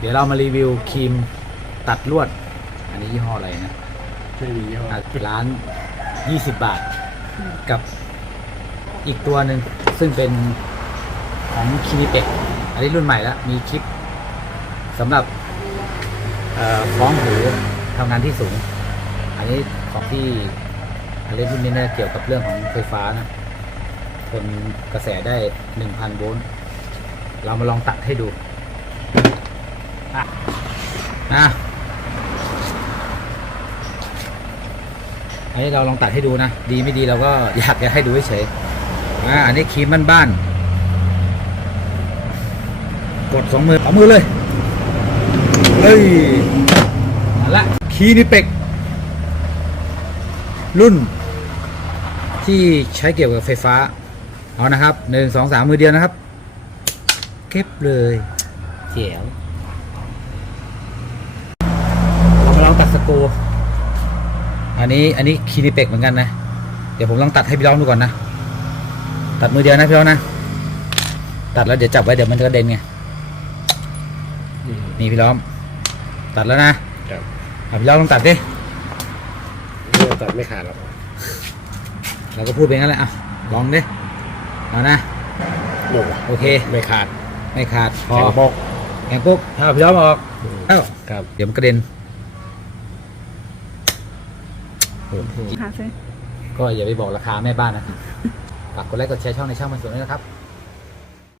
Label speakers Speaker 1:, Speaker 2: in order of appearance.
Speaker 1: เดี๋ยวเรามารีวิวครีมตัดลวด อันนี้ยี่ห้ออะไรนะ
Speaker 2: ไม่มียี่ห้อ
Speaker 1: อะร้าน 20 บาท กับอีกตัวหนึ่งซึ่งเป็นของคินิเป็กอันนี้รุ่นใหม่แล้ว มีคลิปสำหรับเอ่อฟ้องหูทำงานที่สูง อันนี้ของที่อันนี้รุ่นนี้น่าจะเกี่ยวกับเรื่องของไฟฟ้านะทนกระแสได้ 1,000 โวลต์เรามาลองตัดให้ดู อะอะอันนี้เราลองตัดให้ดูนะ ดีไม่ดีเราก็อยากจะให้ดูเฉยอะอันนี้ครีมบ้านๆกดสองมือสองมือเลยเฮ้ยนั่นละคีนิเป็ก รุ่น ที่ใช้เกี่ยวกับไฟฟ้า เอานะครับหนึ่งสองสามมือเดียวนะครับ เก็บเลยเจ๋วเรามาลองตัดสกรู อันนี้อันนี้คีนิเป็กเหมือนกันนะ เดี๋ยวผมลองตัดให้พี่น้องดูก่อนนะ ตัดมือเดียวนะพี่น้องนะ ตัดแล้วเดี๋ยวจับไว้เดี๋ยวมันจะกระเด็นไง นี่พี่ล้อมตัดแล้วนะครับอะพี่ล้อมลองตัดดิ
Speaker 2: ไม่ตัดไม่ขาดหรอก
Speaker 1: เราก็พูดไปงั้นแหละอะลองดิเอานะ
Speaker 2: หนุก
Speaker 1: โอเค
Speaker 2: ไม่ขาด
Speaker 1: ไม่ขาด พอ
Speaker 2: แข็งปก
Speaker 1: แข็งปุ๊บถ้าเอาพี่ล้อมออกเอ้า
Speaker 2: ครับ
Speaker 1: เดี๋ยวมันกระเด็น
Speaker 3: หาซื้อ
Speaker 1: ก็อย่าไปบอกราคาแม่บ้านนะครับฝากกดไลค์กดแชร์ช่องในช่างมันสวนด้วยนะครับ